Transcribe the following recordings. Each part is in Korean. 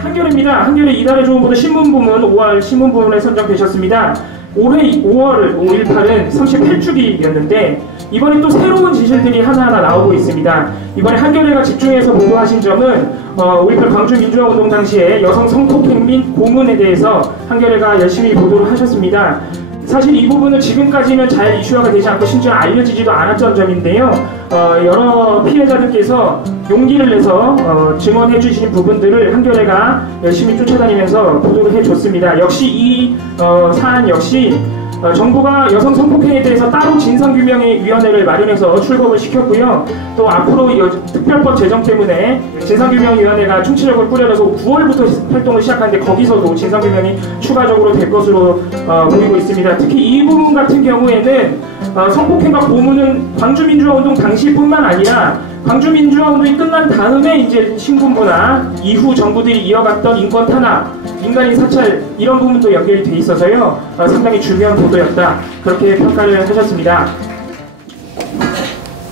한겨레입니다. 한겨레 이달의 좋은 보도 신문부문 5월 신문부문에 선정되셨습니다. 올해 5월 5.18은 38주기였는데 이번에 또 새로운 진실들이 하나하나 나오고 있습니다. 이번에 한겨레가 집중해서 보도하신 점은 5.18 광주민주화운동 당시에 여성 성폭행 및 고문에 대해서 한겨레가 열심히 보도를 하셨습니다. 사실 이 부분은 지금까지는 잘 이슈화가 되지 않고 심지어 알려지지도 않았던 점인데요. 여러 피해자들께서 용기를 내서 증언해 주신 부분들을 한겨레가 열심히 쫓아다니면서 보도를 해줬습니다. 역시 이 사안 역시 정부가 여성 성폭행에 대해서 따로 진상규명위원회를 마련해서 출범을 시켰고요. 또 앞으로 특별법 제정 때문에 진상규명위원회가 총체적으로 꾸려져서 9월부터 활동을 시작하는데 거기서도 진상규명이 추가적으로 될 것으로 보이고 있습니다. 특히 이 부분 같은 경우에는 성폭행과 고문은 광주민주화운동 당시뿐만 아니라 광주민주화운동이 끝난 다음에 이제 신군부나 이후 정부들이 이어갔던 인권 탄압, 민간인 사찰 이런 부분도 연결이 돼 있어서요 상당히 중요한 보도였다 그렇게 평가를 하셨습니다.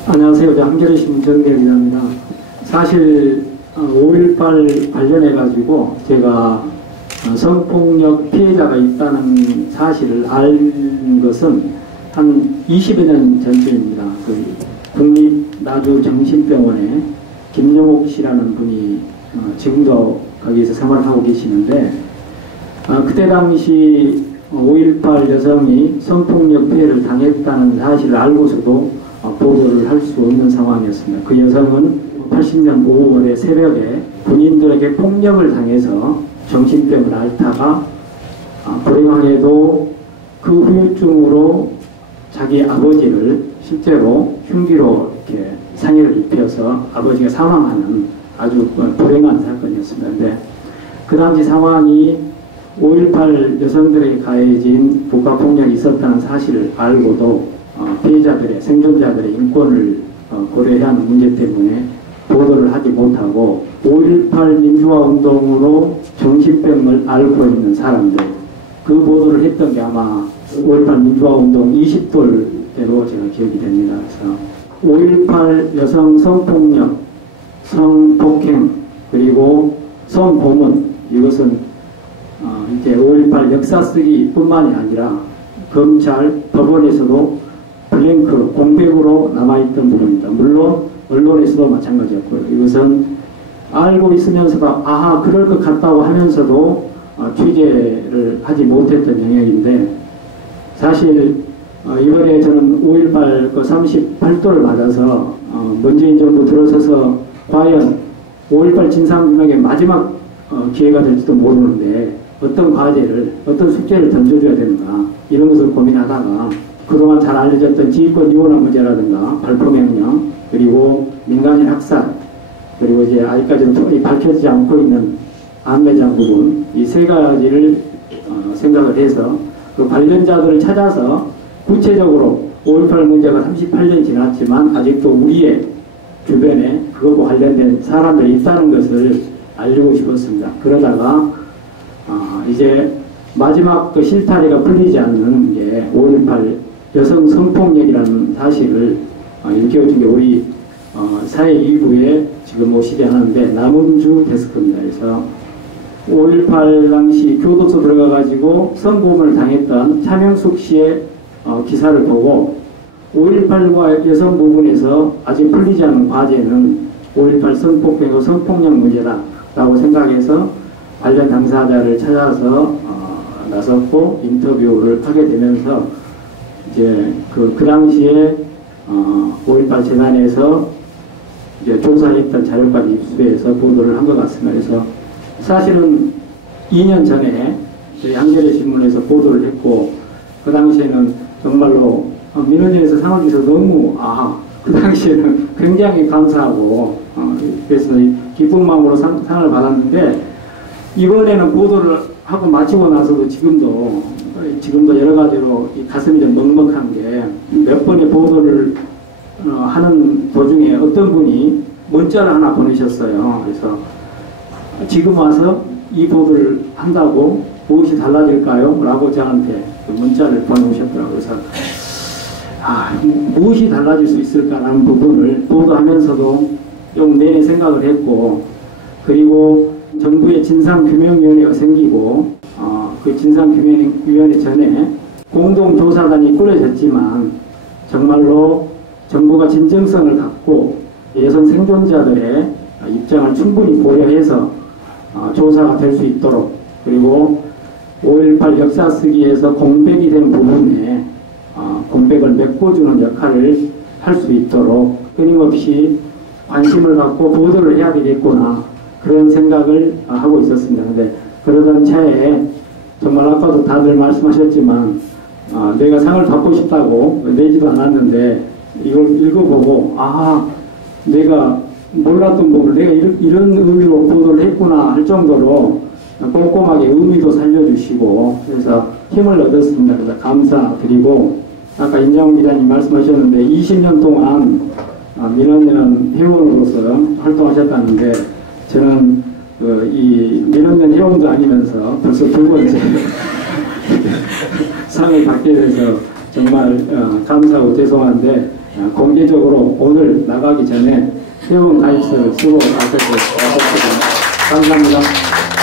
안녕하세요. 한겨레신문 정대일 기자입니다. 사실 5.18 관련해 가지고 제가 성폭력 피해자가 있다는 사실을 알 것은 한 20여 년 전쯤입니다. 국립나주정신병원에 김용옥 씨라는 분이 지금도 거기에서 생활하고 계시는데 그때 당시 5.18 여성이 성폭력 피해를 당했다는 사실을 알고서도 보도를 할 수 없는 상황이었습니다. 그 여성은 80년 5월에 새벽에 군인들에게 폭력을 당해서 정신병을 앓다가 불행하게도 그 후유증으로 자기 아버지를 실제로 흉기로 이렇게 상해를 입혀서 아버지가 사망하는 아주 불행한 사건이었습니다. 근데 그 당시 상황이 5.18 여성들에게 가해진 국가폭력이 있었다는 사실을 알고도 피해자들의 생존자들의 인권을 고려해야 하는 문제 때문에 보도를 하지 못하고 5.18 민주화운동으로 정신병을 앓고 있는 사람들 그 보도를 했던 게 아마 5.18 민주화운동 20돌 때로 제가 기억이 됩니다. 그래서 5.18 여성 성폭력, 성폭행 그리고 성고문 이것은 이제 5.18 역사 쓰기 뿐만이 아니라 검찰, 법원에서도 블랭크, 공백으로 남아있던 부분입니다. 물론 언론에서도 마찬가지였고요. 이것은 알고 있으면서도 아하 그럴 것 같다고 하면서도 취재를 하지 못했던 영역인데 사실 이번에 저는 5.18 38도를 맞아서 문재인 정부 들어서서 과연 5.18 진상규명의 마지막 기회가 될지도 모르는데 어떤 과제를, 어떤 숙제를 던져줘야 되는가 이런 것을 고민하다가 그동안 잘 알려졌던 지휘권 유언화 문제라든가 발포명령 그리고 민간인 학살 그리고 이제 아직까지는 전혀 밝혀지지 않고 있는 안매장 부분 이 세 가지를 생각을 해서 그 관련자들을 찾아서 구체적으로 5.18 문제가 38년이 지났지만 아직도 우리의 주변에 그것과 관련된 사람들이 있다는 것을 알리고 싶었습니다. 그러다가 이제 마지막 그 실타래가 풀리지 않는 게 5.18 여성 성폭력이라는 사실을 일깨워준 게 우리 사회 2부에 지금 오시지 않았는데 남은주 데스크입니다. 그래서 5.18 당시 교도소 들어가가지고 성고문을 당했던 차명숙 씨의 기사를 보고 5.18과 여성 부분에서 아직 풀리지 않은 과제는 5.18 성폭행과 성폭력 문제다라고 생각해서 관련 당사자를 찾아서 나섰고 인터뷰를 하게 되면서 이제 그 당시에 5.18 재단에서 이제 조사했던 자료까지 입수해서 보도를 한 것 같습니다. 그래서 사실은 2년 전에 저희 한겨레신문에서 보도를 했고 그 당시에는 정말로 민원인에서 상을 주셔서 너무 그 당시에는 굉장히 감사하고 그래서 기쁜 마음으로 상을 받았는데 이번에는 보도를 하고 마치고 나서도 지금도 여러 가지로 이 가슴이 좀 먹먹한 게 몇 번의 보도를 하는 도중에 어떤 분이 문자를 하나 보내셨어요. 그래서 지금 와서 이 보도를 한다고 무엇이 달라질까요? 라고 저한테 문자를 보내오셨더라고요. 그래서 무엇이 달라질 수 있을까라는 부분을 보도하면서도 좀 내내 생각을 했고 그리고 정부의 진상규명위원회가 생기고 그 진상규명위원회 전에 공동조사단이 꾸려졌지만 정말로 정부가 진정성을 갖고 예선 생존자들의 입장을 충분히 고려해서 조사가 될 수 있도록, 그리고 5.18 역사 쓰기에서 공백이 된 부분에 공백을 메꿔주는 역할을 할 수 있도록 끊임없이 관심을 갖고 보도를 해야 되겠구나, 그런 생각을 하고 있었습니다. 근데 그러던 차에 정말 아까도 다들 말씀하셨지만 내가 상을 받고 싶다고 내지도 않았는데 이걸 읽어보고 내가 몰랐던 부분을 내가 이런 의미로 보도를 했구나 할 정도로 꼼꼼하게 의미도 살려주시고 그래서 힘을 얻었습니다. 그래서 감사드리고, 아까 임장훈 기자님 말씀하셨는데 20년 동안 민원연 회원으로서 활동하셨다는데 저는 이 민원연 회원도 아니면서 벌써 두 번째 상을 받게 돼서 정말 감사하고 죄송한데 공개적으로 오늘 나가기 전에 회원 가입서를 쓰고 나서서 감사합니다.